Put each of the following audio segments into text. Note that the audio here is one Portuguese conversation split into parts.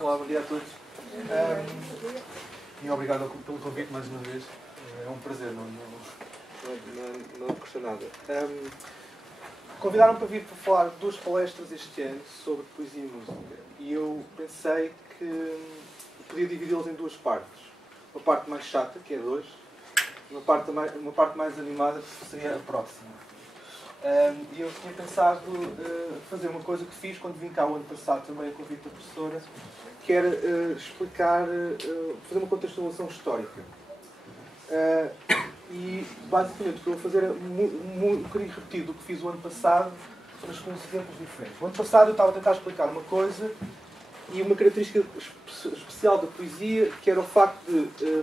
Olá, bom dia a todos. E obrigado pelo convite mais uma vez. É um prazer, não custa nada. Convidaram-me para vir para falar de 2 palestras este ano sobre poesia e música. E eu pensei que podia dividi-las em 2 partes. Uma parte mais chata, que é de hoje, uma parte mais animada, que seria a próxima. E eu tinha pensado fazer uma coisa que fiz quando vim cá o ano passado, também a convite da professora, que era explicar, fazer uma contextualização histórica. E basicamente o que eu vou fazer é um bocadinho repetido do que fiz o ano passado, mas com uns exemplos diferentes. O ano passado eu estava a tentar explicar uma coisa e uma característica especial da poesia, que era o facto de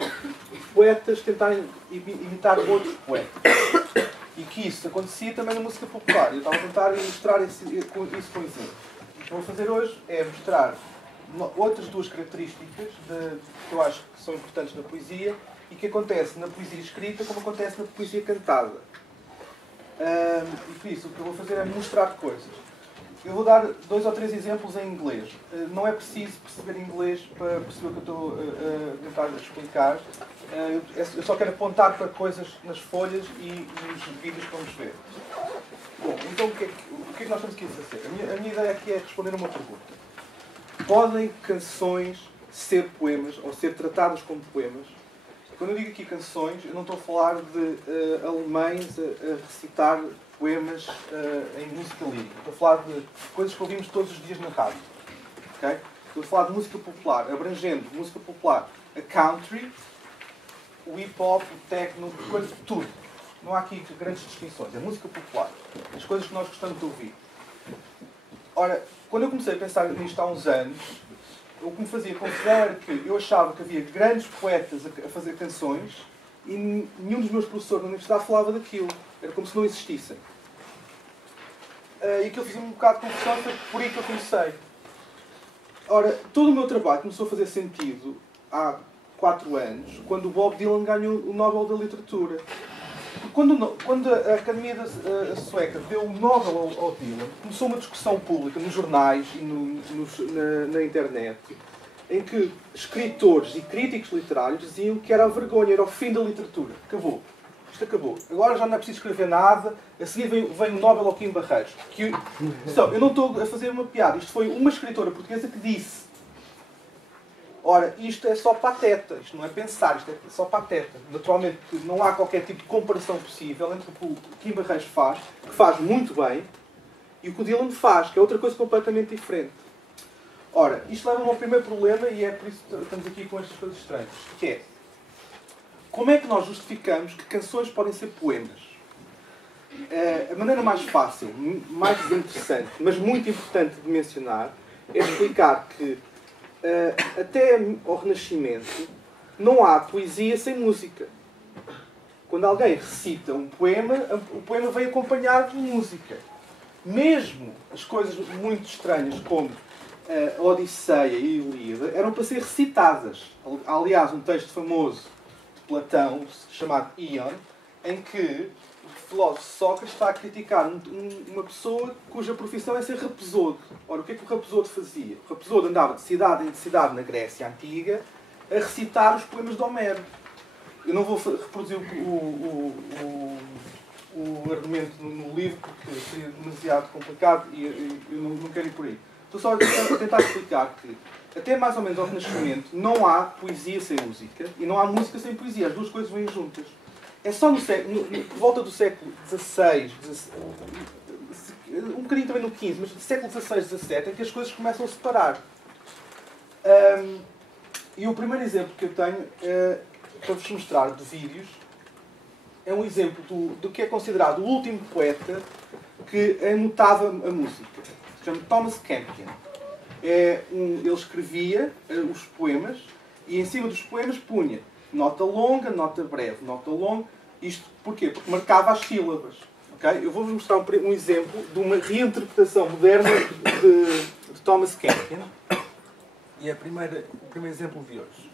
poetas tentarem imitar outros poetas. E que isso acontecia também na música popular. Eu estava a tentar ilustrar isso com exemplos. O que vou fazer hoje é mostrar outras 2 características que eu acho que são importantes na poesia e que acontece na poesia escrita como acontece na poesia cantada. E por isso o que eu vou fazer é mostrar coisas. Eu vou dar 2 ou 3 exemplos em inglês. Não é preciso perceber inglês para perceber o que eu estou a tentar explicar. Eu só quero apontar para coisas nas folhas e nos vídeos que vamos ver. Bom, então o que é que nós temos aqui a fazer? A minha ideia aqui é responder a uma pergunta. Podem canções ser poemas ou ser tratadas como poemas? Quando eu digo aqui canções, eu não estou a falar de alemães a recitar poemas em música lírica. Estou a falar de coisas que ouvimos todos os dias na rádio. Okay? Estou a falar de música popular, abrangendo música popular, a country, o hip-hop, o techno, tudo. Não há aqui grandes distinções. É música popular. As coisas que nós gostamos de ouvir. Ora, quando eu comecei a pensar nisto há uns anos, o que me fazia confusão era que eu achava que havia grandes poetas a fazer canções e nenhum dos meus professores na universidade falava daquilo. Era como se não existissem. E aquilo fazia-me um bocado de confusão, foi por aí que eu comecei. Ora, todo o meu trabalho começou a fazer sentido há 4 anos, quando o Bob Dylan ganhou o Nobel da Literatura. Quando a Academia Sueca deu o Nobel ao Dylan, começou uma discussão pública nos jornais e na internet, em que escritores e críticos literários diziam que era a vergonha, era o fim da literatura. Acabou. Isto acabou. Agora já não é preciso escrever nada. A seguir vem o Nobel ao Kim Barreiros. Eu não estou a fazer uma piada. Isto foi uma escritora portuguesa que disse. Ora, isto é só pateta. Isto não é pensar. Isto é só pateta. Naturalmente, não há qualquer tipo de comparação possível entre o que o Kim Barreiros faz, que faz muito bem, e o que o Dylan faz, que é outra coisa completamente diferente. Ora, isto leva-me ao primeiro problema, e é por isso que estamos aqui com estas coisas estranhas, que é: como é que nós justificamos que canções podem ser poemas? A maneira mais fácil, mais desinteressante, mas muito importante de mencionar, é explicar que até ao Renascimento não há poesia sem música. Quando alguém recita um poema, o poema vem acompanhado de música. Mesmo as coisas muito estranhas como a Odisseia e a Ilíada eram para ser recitadas. Aliás, um texto famoso de Platão, chamado Ion, em que o filósofo Sócrates está a criticar uma pessoa cuja profissão é ser raposudo. Ora, o que é que o raposudo fazia? O raposudo andava de cidade em cidade na Grécia Antiga a recitar os poemas de Homero. Eu não vou reproduzir o argumento no livro porque seria demasiado complicado e eu não quero ir por aí. Estou só a tentar explicar que até mais ou menos ao Renascimento não há poesia sem música e não há música sem poesia. As 2 coisas vêm juntas. É só por volta do século XVI, um bocadinho também no XV, mas do século XVI, XVII, é que as coisas começam a separar. E o primeiro exemplo que eu tenho para vos mostrar de vídeos é um exemplo do que é considerado o último poeta que anotava a música. Se chama Thomas Campion. Ele escrevia os poemas e em cima dos poemas punha nota longa, nota breve, nota longa. Isto porquê? Porque marcava as sílabas. Okay? Eu vou-vos mostrar um exemplo de uma reinterpretação moderna de Thomas Campion. E é o primeiro exemplo de hoje.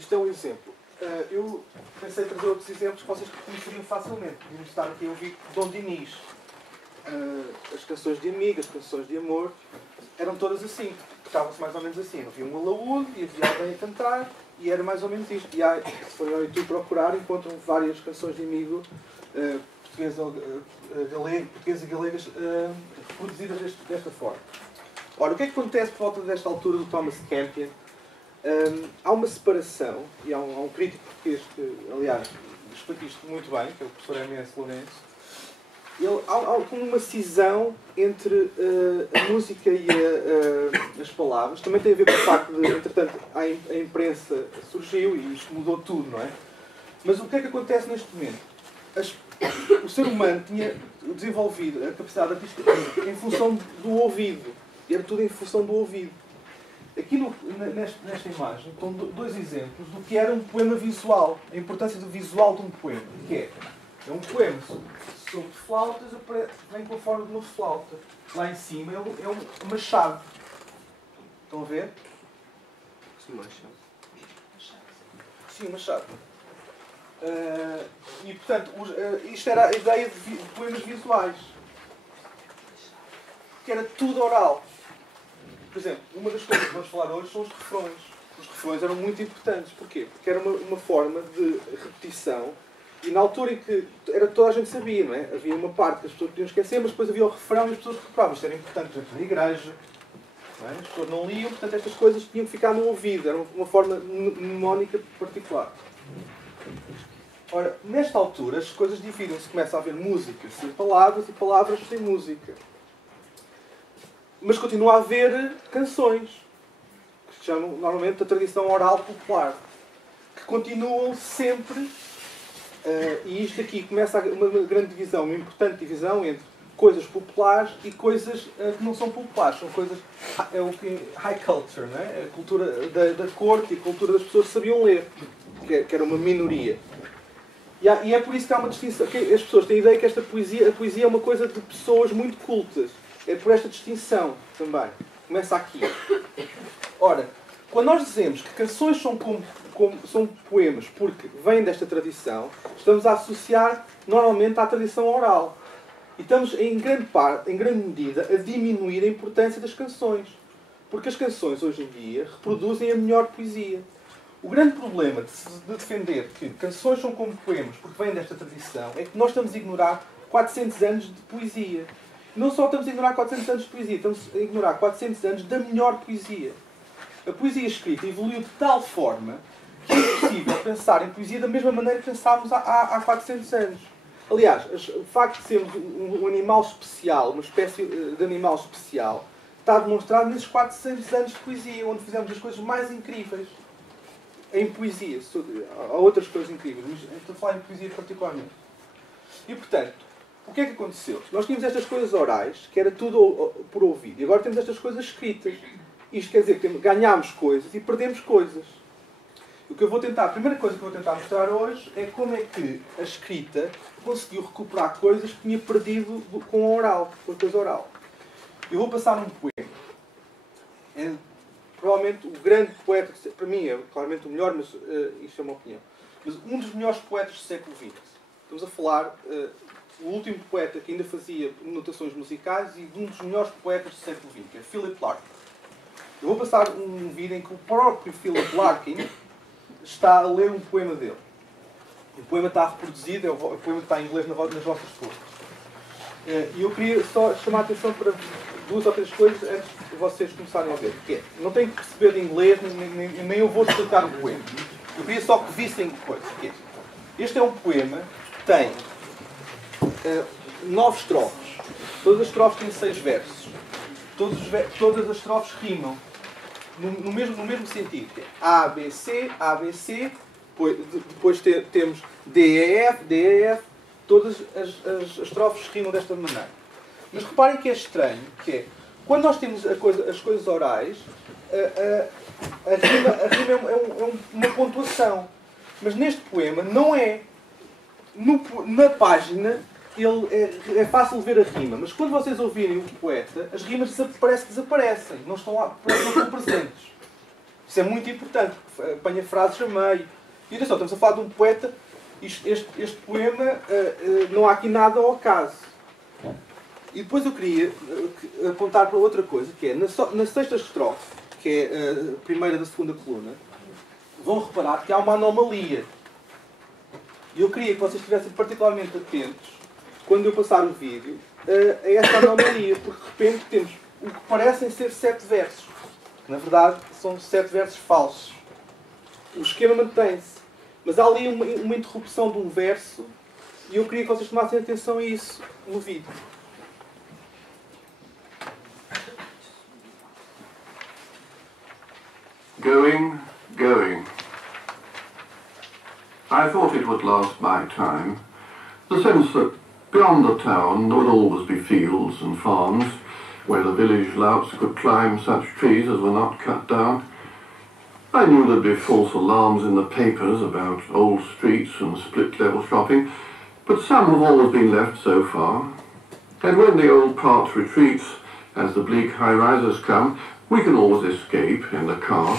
Isto é um exemplo. Eu pensei em trazer outros exemplos que vocês conheceriam facilmente. Podíamos estar aqui a ouvir Dom Dinis. As canções de amigo, as canções de amor, eram todas assim. Tocavam-se mais ou menos assim. Havia um alaúde e havia alguém a cantar e era mais ou menos isto. E há, se forem ao YouTube procurar, encontram várias canções de amigo portuguesas e galegas reproduzidas desta forma. Ora, o que é que acontece por volta desta altura do Thomas Campion? Há uma separação, e há um crítico português que, aliás, explica isto muito bem, que é o professor M.S. Lourenço. Há uma cisão entre a música e as palavras. Também tem a ver com o facto de, entretanto, a imprensa surgiu e isto mudou tudo, não é? Mas o que é que acontece neste momento? O ser humano tinha desenvolvido a capacidade artística em função do ouvido. Era tudo em função do ouvido. Aqui nesta imagem estão dois exemplos do que era um poema visual. A importância do visual de um poema. Que é um poema sobre flautas, vem com a forma de uma flauta. Lá em cima é uma chave. Estão a ver? Uma chave. Sim, uma chave. E portanto, isto era a ideia de poemas visuais. Que era tudo oral. Por exemplo, uma das coisas que vamos falar hoje são os refrões. Os refrões eram muito importantes. Porquê? Porque era uma forma de repetição. E na altura em que toda a gente sabia, não é? Havia uma parte que as pessoas podiam esquecer, mas depois havia o refrão e as pessoas recuperavam. Isto era importante, por exemplo, na igreja. Não é? As pessoas não liam, portanto estas coisas tinham que ficar no ouvido. Era uma forma mnemónica particular. Ora, nesta altura as coisas dividem-se. Começa a haver música sem palavras e palavras sem música. Mas continua a haver canções, que se chamam normalmente a tradição oral popular, que continuam sempre, e isto aqui começa uma grande divisão, uma importante divisão entre coisas populares e coisas que não são populares, são coisas, é o que high culture, não é? A cultura da corte e a cultura das pessoas que sabiam ler, que era uma minoria. E é por isso que há uma distinção, que as pessoas têm a ideia que a poesia é uma coisa de pessoas muito cultas. É por esta distinção também. Começa aqui. Ora, quando nós dizemos que canções são poemas porque vêm desta tradição, estamos a associar normalmente à tradição oral. E estamos, em grande medida, a diminuir a importância das canções. Porque as canções, hoje em dia, reproduzem a melhor poesia. O grande problema de defender que canções são como poemas porque vêm desta tradição é que nós estamos a ignorar 400 anos de poesia. Não só estamos a ignorar 400 anos de poesia, estamos a ignorar 400 anos da melhor poesia. A poesia escrita evoluiu de tal forma que é possível pensar em poesia da mesma maneira que pensávamos há 400 anos. Aliás, o facto de sermos um animal especial, uma espécie de animal especial, está demonstrado nesses 400 anos de poesia, onde fizemos as coisas mais incríveis em poesia. Há outras coisas incríveis, mas estou a falar em poesia particularmente. E, portanto, o que é que aconteceu? Nós tínhamos estas coisas orais, que era tudo por ouvido, e agora temos estas coisas escritas. Isto quer dizer que ganhámos coisas e perdemos coisas. A primeira coisa que eu vou tentar mostrar hoje é como é que a escrita conseguiu recuperar coisas que tinha perdido com a oral, com a coisa oral. Eu vou passar um poema. É provavelmente o grande poeta, para mim é claramente o melhor, mas isto é uma opinião. Mas um dos melhores poetas do século XX. Estamos a falar o último poeta que ainda fazia notações musicais e de um dos melhores poetas do século XX, que é Philip Larkin. Eu vou passar um vídeo em que o próprio Philip Larkin está a ler um poema dele. O poema está reproduzido, é o poema que está em inglês nas vossas folhas. E eu queria só chamar a atenção para duas ou três coisas antes de vocês começarem a ver. Que é, não tenho que perceber de inglês, nem eu vou explicar o poema. Eu queria só que vissem coisas. Este é um poema que tem 9 estrofes. Todas as estrofes têm 6 versos. Todas as estrofes rimam. No mesmo sentido. A, B, C, A, B, C. Depois temos D, E, F, D, E, F. Todas as estrofes rimam desta maneira. Mas reparem que é estranho, que é, quando nós temos as coisas orais, a rima é uma pontuação. Mas neste poema não é. Na página é fácil ver a rima, mas quando vocês ouvirem o poeta, as rimas parece que desaparecem, não estão presentes. Isso é muito importante, porque apanha frases a meio. E atenção, estamos a falar de um poeta. Este poema, não há aqui nada ao acaso. E depois eu queria apontar para outra coisa, que é na sexta estrofe, que é a primeira da segunda coluna, vão reparar que há uma anomalia. E eu queria que vocês estivessem particularmente atentos, quando eu passar o vídeo, a esta anomalia, porque de repente temos o que parecem ser 7 versos, que na verdade são 7 versos falsos. O esquema mantém-se, mas há ali uma interrupção de um verso, e eu queria que vocês tomassem atenção a isso no vídeo. Going, going. I thought it would last my time. The sense that beyond the town there would always be fields and farms where the village louts could climb such trees as were not cut down. I knew there'd be false alarms in the papers about old streets and split-level shopping, but some have always been left so far. And when the old part retreats, as the bleak high-risers come, we can always escape in the car.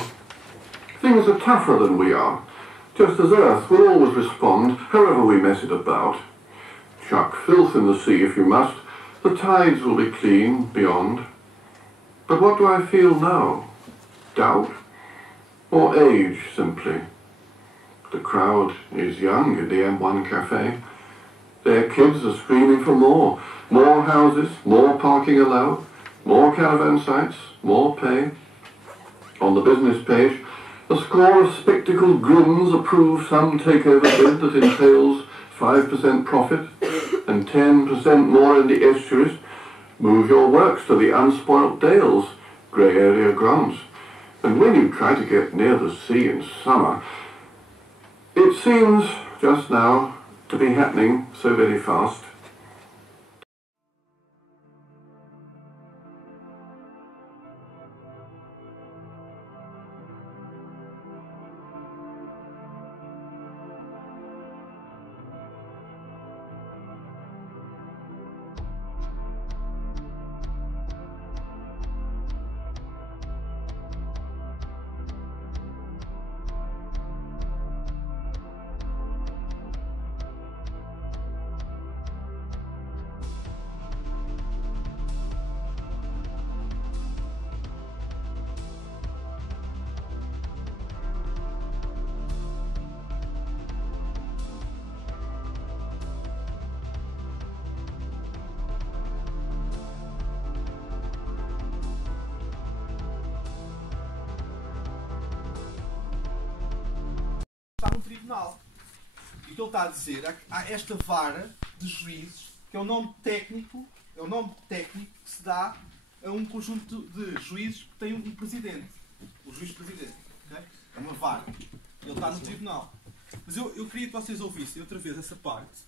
Things are tougher than we are, just as Earth will always respond, however we mess it about. Chuck filth in the sea if you must, the tides will be clean beyond. But what do I feel now? Doubt? Or age, simply? The crowd is young at the M1 cafe. Their kids are screaming for more. More houses, more parking allowed, more caravan sites, more pay. On the business page, a score of spectacled grins approve some takeover bid that entails 5% profit and 10% more in the estuaries. Move your works to the unspoilt dales, grey area grants. And when you try to get near the sea in summer, it seems, just now, to be happening so very fast. Está no tribunal. E o que ele está a dizer é que há esta vara de juízes, que é o nome técnico que se dá a um conjunto de juízes que tem um presidente. O juiz-presidente. Okay? É uma vara. Ele está no tribunal. Mas eu queria que vocês ouvissem outra vez essa parte.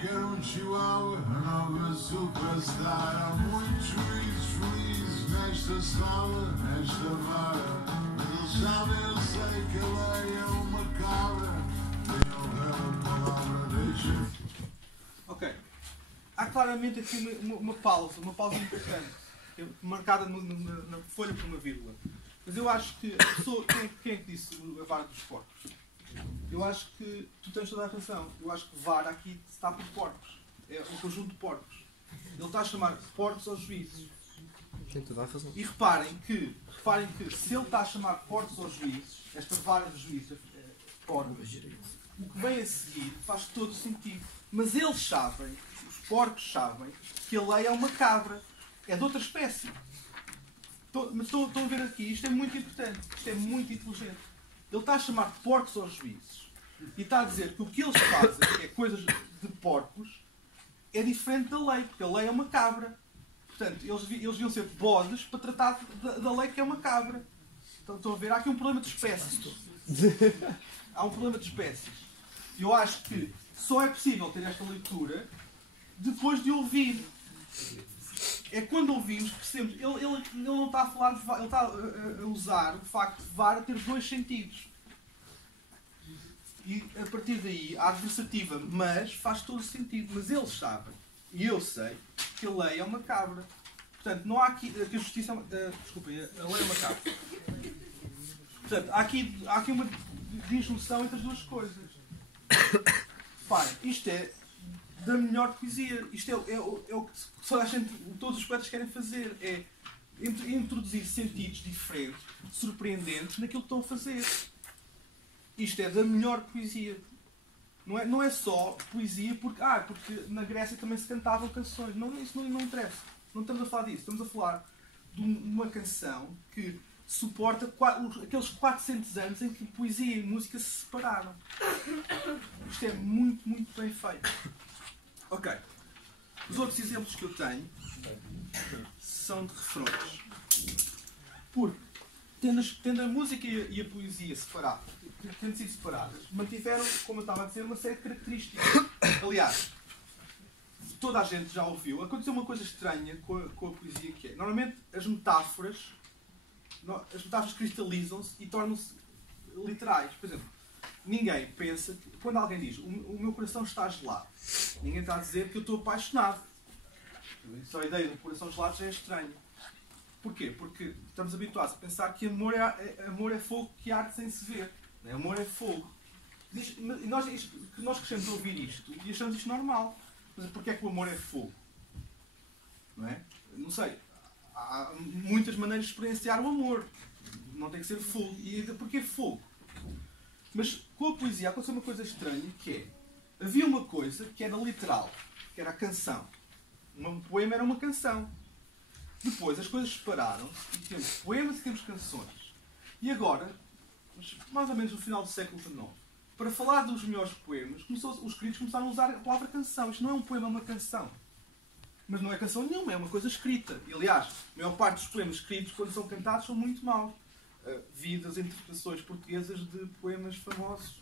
Quero um chihuahua, a nova superstar. Há muitos juízes felizes nesta sala, nesta vara. Mas eles sabem, eu sei que a lei é uma cabra. Tem a palavra, deixa. Ok. Há claramente aqui uma pausa importante, marcada na folha por uma vírgula. Mas eu acho que a pessoa, quem é que disse a vara dos porcos? Eu acho que tu tens toda a razão. Eu acho que vara aqui está por porcos. É um conjunto de porcos. Ele está a chamar de porcos aos juízes. Tem toda a razão. E reparem que se ele está a chamar porcos aos juízes, esta vara dos juízes, porcos, o que vem a seguir faz todo o sentido. Mas eles sabem, os porcos sabem, que a lei é uma cabra. É de outra espécie. Mas estão a ver aqui, isto é muito importante, isto é muito inteligente. Ele está a chamar porcos aos juízes e está a dizer que o que eles fazem, que é coisas de porcos, é diferente da lei, porque a lei é uma cabra. Portanto, eles deviam ser bodes para tratar da lei que é uma cabra. Então, estão a ver, há aqui um problema de espécies. Há um problema de espécies. E eu acho que só é possível ter esta leitura depois de ouvir. É quando ouvimos que percebemos. Ele não está a falar, ele está a usar o facto de vara ter dois sentidos. E a partir daí, a adversativa, mas faz todo o sentido. Mas eles sabem, e eu sei, que a lei é uma cabra. Portanto, não há aqui. Que a justiça. Desculpem, a lei é uma cabra. Portanto, há aqui uma disjunção entre as duas coisas. Pai, isto é da melhor poesia. Isto é o que toda a gente, todos os poetas querem fazer. É introduzir sentidos diferentes, surpreendentes, naquilo que estão a fazer. Isto é da melhor poesia. Não é só poesia porque na Grécia também se cantavam canções. Não, isso não interessa. Não estamos a falar disso. Estamos a falar de uma canção que suporta aqueles 400 anos em que poesia e música se separaram. Isto é muito, muito bem feito. Ok. Os outros exemplos que eu tenho são de refrões. Porque, tendo a música e a poesia separadas, tendo sido separadas, mantiveram, como eu estava a dizer, uma série de características. Aliás, toda a gente já ouviu. Aconteceu uma coisa estranha com a poesia que é. Normalmente as metáforas cristalizam-se e tornam-se literais. Por exemplo, ninguém pensa que, quando alguém diz o meu coração está gelado, ninguém está a dizer que eu estou apaixonado. Só a ideia do coração gelado já é estranha. Porquê? Porque estamos habituados a pensar que amor é fogo que arde sem se ver. Amor é fogo. Nós crescemos a ouvir isto e achamos isto normal. Mas porquê é que o amor é fogo? Não é? Não sei. Há muitas maneiras de experienciar o amor. Não tem que ser fogo. E porquê fogo? Mas com a poesia aconteceu uma coisa estranha, que é, havia uma coisa que era literal, que era a canção. Um poema era uma canção. Depois as coisas separaram-se e temos poemas e temos canções. E agora, mais ou menos no final do século XIX, para falar dos melhores poemas, os críticos começaram a usar a palavra canção. Isto não é um poema, é uma canção. Mas não é canção nenhuma, é uma coisa escrita. E, aliás, a maior parte dos poemas escritos, quando são cantados, são muito maus. Vidas interpretações portuguesas de poemas famosos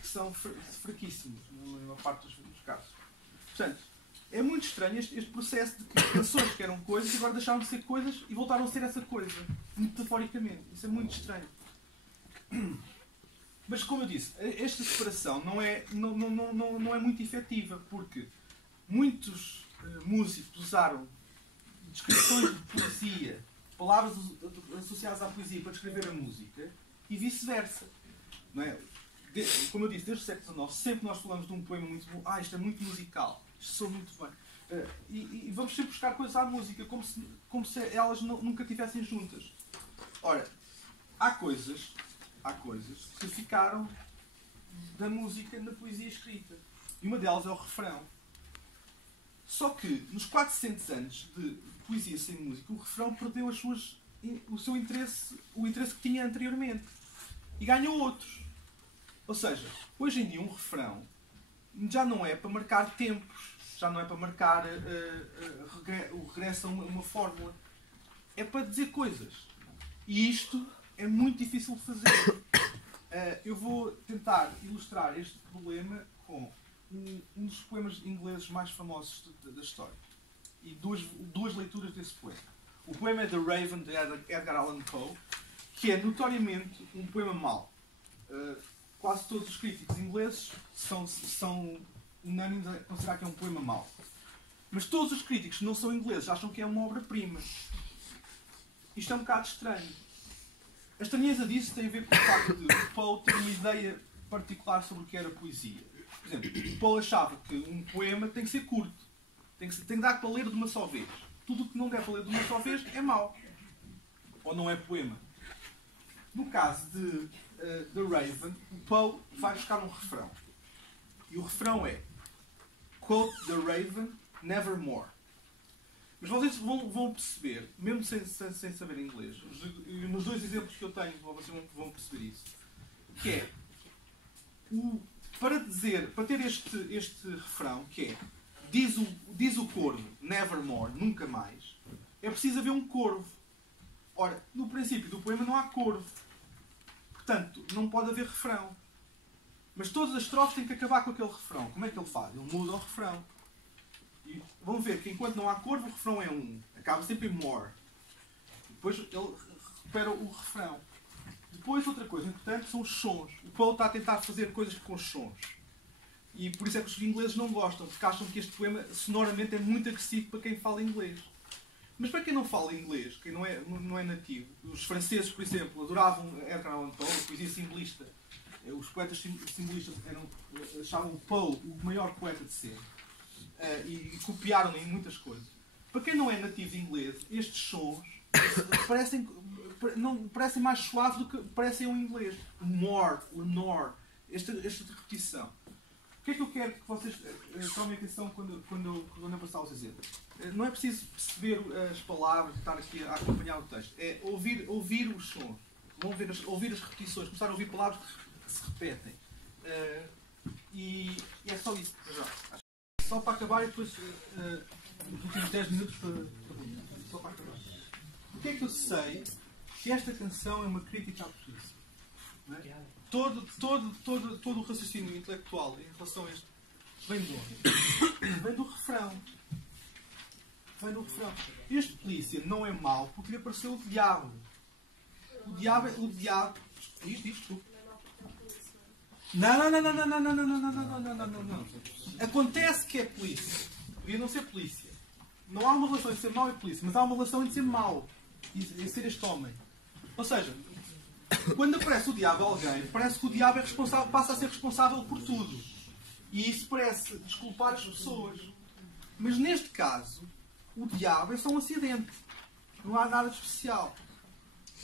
que são fraquíssimos, na maior parte dos casos. Portanto, é muito estranho este processo de que canções que eram coisas e agora deixaram de ser coisas e voltaram a ser essa coisa, metaforicamente. Isso é muito estranho. Mas, como eu disse, esta separação não é muito efetiva, porque muitos músicos usaram descrições de poesia, palavras associadas à poesia para descrever a música e vice-versa. Não é? Como eu disse, desde o século XIX, sempre nós falamos de um poema muito bom, isto é muito musical, isto soa muito bem. E vamos sempre buscar coisas à música, como se elas nunca estivessem juntas. Ora, há coisas que ficaram da música na poesia escrita. E uma delas é o refrão. Só que, nos 400 anos de poesia sem música, o refrão perdeu o seu interesse, o interesse que tinha anteriormente. E ganhou outros. Ou seja, hoje em dia um refrão já não é para marcar tempos, já não é para marcar o regresso a uma fórmula. É para dizer coisas. E isto é muito difícil de fazer. Eu vou tentar ilustrar este problema com um dos poemas ingleses mais famosos da história. E duas leituras desse poema. O poema é The Raven, de Edgar Allan Poe, que é notoriamente um poema mau. Quase todos os críticos ingleses são unânimes a considerar que é um poema mau. Mas todos os críticos que não são ingleses acham que é uma obra-prima. Isto é um bocado estranho. A estranheza disso tem a ver com o facto de Poe ter uma ideia particular sobre o que era poesia. Por exemplo, Poe achava que um poema tem que ser curto. Tem que dar para ler de uma só vez. tudo o que não der para ler de uma só vez é mau. Ou não é poema. No caso de The Raven, o Poe vai buscar um refrão. E o refrão é Quote The Raven, Nevermore. Mas vocês vão perceber, mesmo sem saber inglês, nos dois exemplos que eu tenho, vocês vão perceber isso, que é, para ter este refrão, que é, diz o corvo, nevermore, nunca mais, é preciso haver um corvo. Ora, no princípio do poema não há corvo. Portanto, não pode haver refrão. Mas todas as estrofes têm que acabar com aquele refrão. Como é que ele faz? Ele muda o refrão. E vão ver que enquanto não há corvo, o refrão é um. Acaba sempre em more. Depois ele recupera o refrão. Depois, outra coisa importante são os sons. O Poe está a tentar fazer coisas com sons. E por isso é que os ingleses não gostam, porque acham que este poema sonoramente é muito agressivo para quem fala inglês. Mas para quem não fala inglês, quem não é nativo, os franceses, por exemplo, adoravam Edgar Allan Poe, a poesia simbolista. Os poetas simbolistas achavam o Poe o maior poeta de sempre. E copiaram-no em muitas coisas. Para quem não é nativo de inglês, estes sons parecem mais suaves do que parecem em inglês. O more, o nor, esta repetição. O que é que eu quero que vocês tomem atenção quando eu passar os exemplos? Não é preciso perceber as palavras, estar aqui a acompanhar o texto. É ouvir os sons. Vão ouvir as repetições, começar a ouvir palavras que se repetem. E é só isso. Só para acabar e depois os últimos 10 minutos só para acabar. O que é que eu sei que esta canção é uma crítica à polícia? Não é? Todo o raciocínio intelectual em relação a este vem de onde? Vem do refrão. Este polícia não é mau porque lhe apareceu o diabo. O diabo. Isto. Não. Acontece que é polícia. Podia não ser polícia. Não há uma relação entre ser mau e polícia, mas há uma relação entre ser mau e ser este homem. Ou seja, quando aparece o diabo a alguém, parece que o diabo passa a ser responsável por tudo. E isso parece desculpar as pessoas. Mas neste caso, o diabo é só um acidente. Não há nada de especial.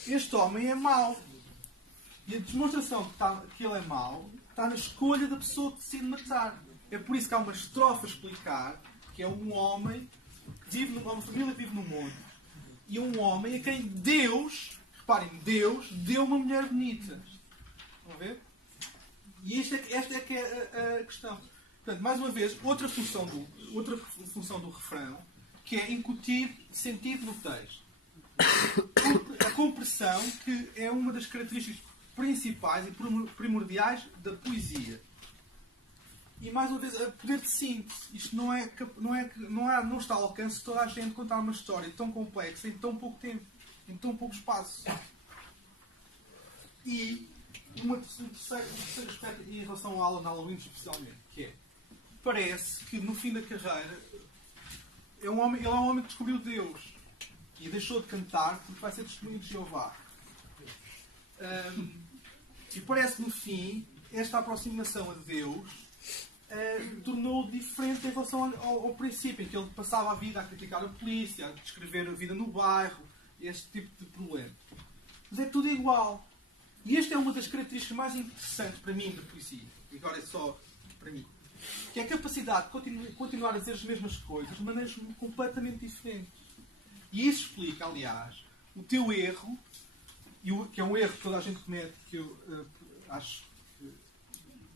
Este homem é mau. E a demonstração que ele é mau está na escolha da pessoa que decide matar. É por isso que há uma estrofe a explicar que é um homem que vive uma família que vive no mundo. E um homem a quem Deus, reparem, Deus deu uma mulher bonita. Vão ver? E esta é que é a questão. Portanto, mais uma vez, outra função do refrão, que é incutir sentido no texto. A compressão, que é uma das características principais e primordiais da poesia. E mais uma vez, o poder de síntese. Isto não está ao alcance de toda a gente contar uma história tão complexa em tão pouco tempo, em tão pouco espaço. E um terceiro aspecto em relação ao Alan Halloween especialmente, que é, parece que no fim da carreira ele é um homem que descobriu Deus e deixou de cantar porque vai ser testemunho de Jeová. E parece que no fim esta aproximação a Deus tornou-o diferente em relação ao princípio, em que ele passava a vida a criticar a polícia, a descrever a vida no bairro, este tipo de problema. Mas é tudo igual. E esta é uma das características mais interessantes para mim da poesia. E agora é só para mim. Que é a capacidade de continuar a dizer as mesmas coisas de maneiras completamente diferentes. E isso explica, aliás, o teu erro, que é um erro que toda a gente comete, que eu acho que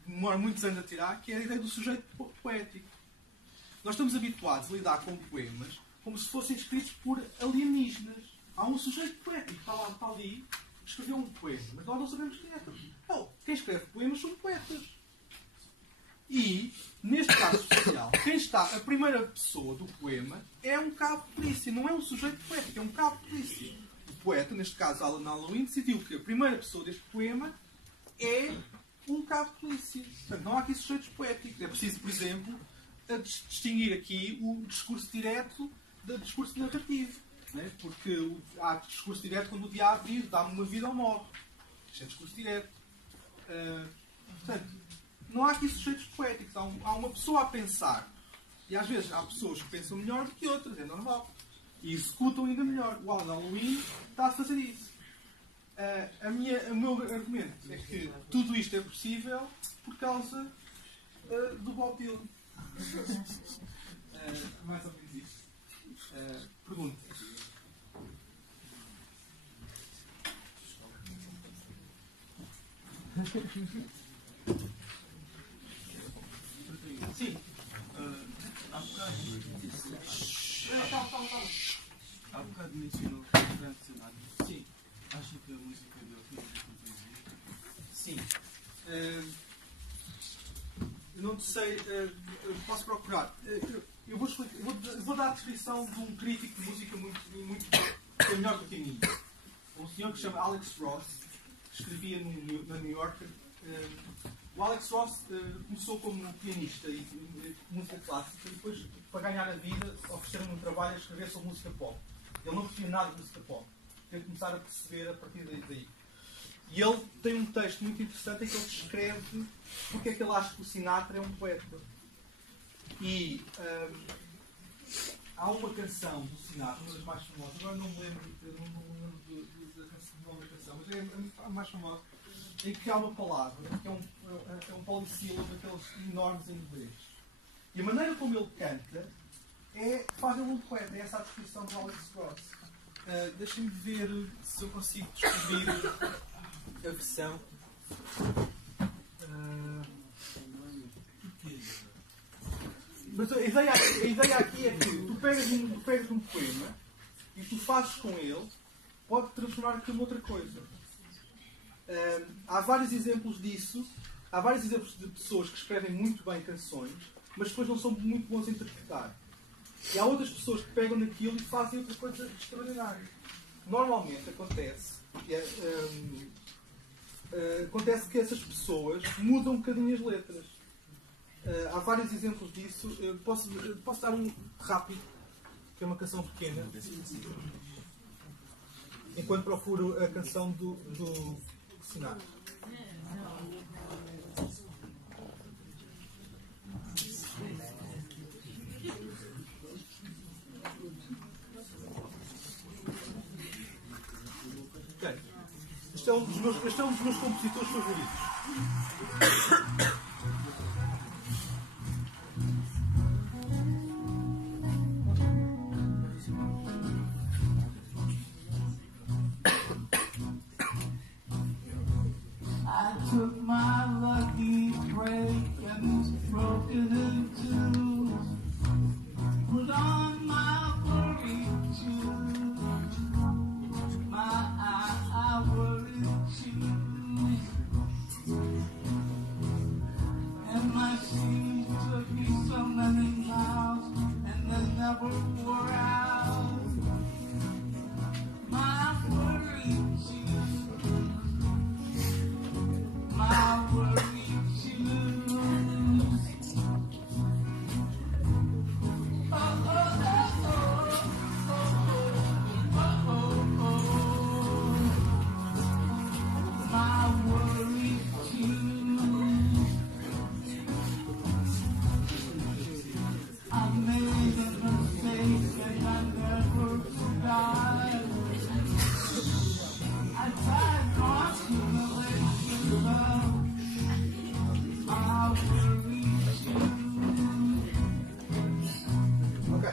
demora muitos anos a tirar, que é a ideia do sujeito poético. Nós estamos habituados a lidar com poemas como se fossem escritos por alienígenas. Há um sujeito poético que está ali, escreveu um poema, mas nós não sabemos quem é. Não, quem escreve poemas são poetas. E, neste caso especial, a primeira pessoa do poema é um cabo de polícia, não é um sujeito poético, é um cabo de polícia. O poeta, neste caso Alan Halloween, decidiu que a primeira pessoa deste poema é um cabo de polícia. Portanto, não há aqui sujeitos poéticos. É preciso, por exemplo, distinguir aqui o discurso direto do discurso narrativo. Né? Porque há discurso direto quando o diabo diz dá-me uma vida ou morre. Isto é discurso direto. Portanto, não há aqui sujeitos poéticos. Há uma pessoa a pensar. E às vezes há pessoas que pensam melhor do que outras. É normal. E executam ainda melhor. O Halloween está a fazer isso. O meu argumento é que tudo isto é possível por causa do Bob Dylan. Mais ou menos isso. Pergunta. Sim. Há bocado mencionou o grande cenário. Sim. Acha que a música dele tem a ver com poesia? Sim. Eu não sei. Posso procurar. Eu vou dar a descrição de um crítico de música muito que é melhor do que a minha. Um senhor que se chama Alex Ross, que escrevia na New Yorker. O Alex Ross começou como pianista e música clássica e depois, para ganhar a vida, ofereceram-lhe um trabalho a escrever sobre música pop. Ele não percebia nada de música pop. Teve que começar a perceber a partir daí. E ele tem um texto muito interessante em que ele descreve porque é que ele acha que o Sinatra é um poeta. E há uma canção do Sinatra, uma das mais famosas, agora não me lembro do nome da canção, mas é a mais famosa, em que há uma palavra, que é um polissílabo daqueles enormes em inglês. E a maneira como ele canta faz ele um poeta. É essa a descrição do Alex Ross. Deixem-me ver se eu consigo descobrir a versão. Mas a ideia aqui é que tu pegas um poema e tu fazes com ele, pode transformar aquilo noutra coisa. Há vários exemplos disso. Há vários exemplos de pessoas que escrevem muito bem canções, mas depois não são muito bons a interpretar. E há outras pessoas que pegam naquilo e fazem outra coisa extraordinária. Normalmente acontece que essas pessoas mudam um bocadinho as letras. Há vários exemplos disso. Posso dar um rápido, que é uma canção pequena, enquanto procuro a canção do Sinatra. Okay. Este é um dos meus compositores favoritos. I took my lucky break and broke it in two. Put on my worry shoes, my worry shoes, and my shoes took me so many miles, and they never wore out. My worry shoes, my worry shoes. Oh, oh, oh, oh, oh, oh, oh, oh. My worry shoes. I made a mistake and I never forgot. I tried not to let you love. My worry shoes. Ok,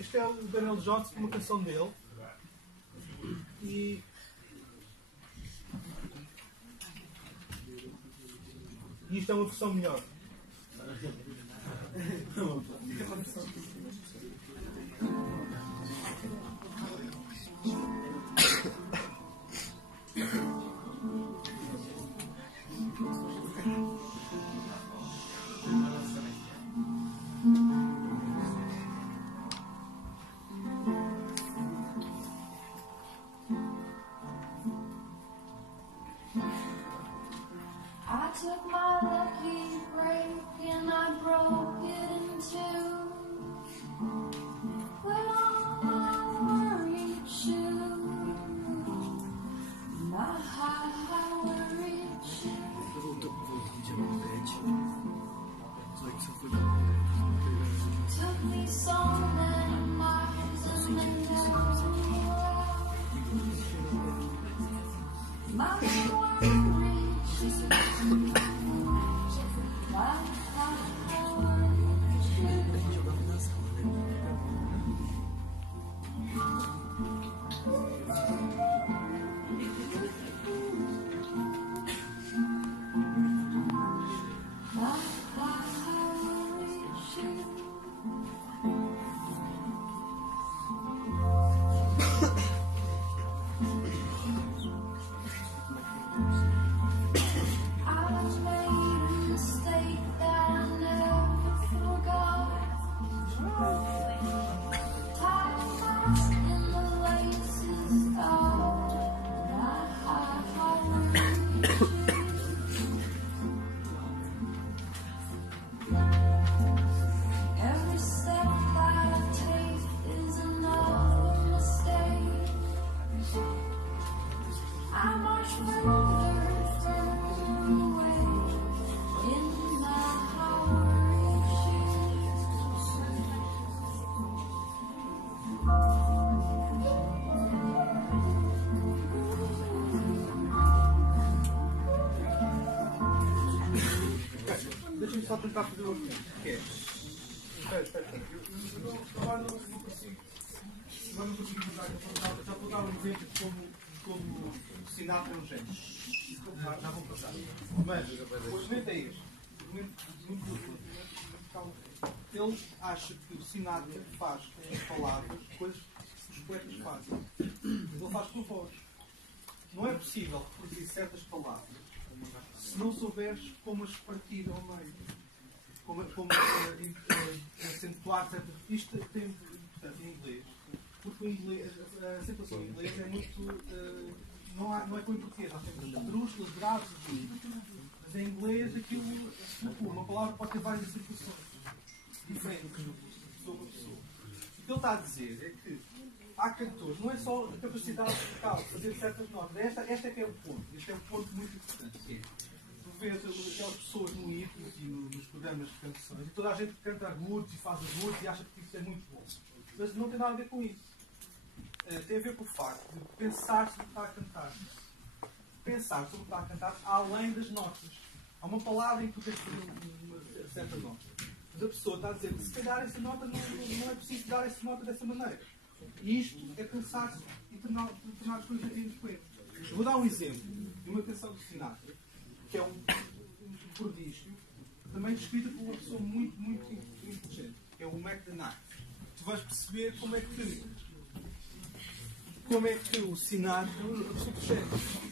isto é o Daniel Johnston, uma canção dele. E isto é uma versão melhor. I took my lucky break and I broke it in two. Put on my worried shoes, my high worried shoes. Took me so many miles and then Deixa-me só tentar fazer o que é. Espera. Agora não consigo. Agora não consigo mudar. Já vou dar um exemplo de como o Sinatra é um gênio. Já vou passar. Mas o argumento é este. Ele acha que o Sinatra faz com as palavras coisas que os poetas fazem. Mas ele faz com a voz. Não é possível reproduzir certas palavras se não souberes como as partir ao meio. Como acentuar certas. Isto tem, portanto, em inglês. Porque o inglês, a acentuação em inglês é muito. Não é como em português. Há sempre esdrúxulas, graves e mas em inglês aquilo. Uma palavra pode ter várias acentuações diferentes sobre a pessoa. O que ele está a dizer é que há cantores, não é só a capacidade vocal de fazer certas notas. Este é que é o ponto. Este é um ponto muito importante. Tu vês aquelas pessoas no hipnos e nos programas de canções e toda a gente canta agudos e faz agudos e acha que isso é muito bom. Mas não tem nada a ver com isso. Tem a ver com o facto de pensar sobre o que está a cantar. Pensar sobre o que está a cantar além das notas. Há uma palavra em que tu tens que fazer uma certa nota. Mas a pessoa está a dizer que se calhar essa nota não é preciso dar essa nota dessa maneira. E isto é pensar e tornar as coisas em coerentes. Vou dar um exemplo de uma canção do Sinatra, que é um prodígio, também descrita por uma pessoa muito, muito inteligente, que é o Mac the Knife. Tu vais perceber como é que o Sinatra é uma pessoa inteligente.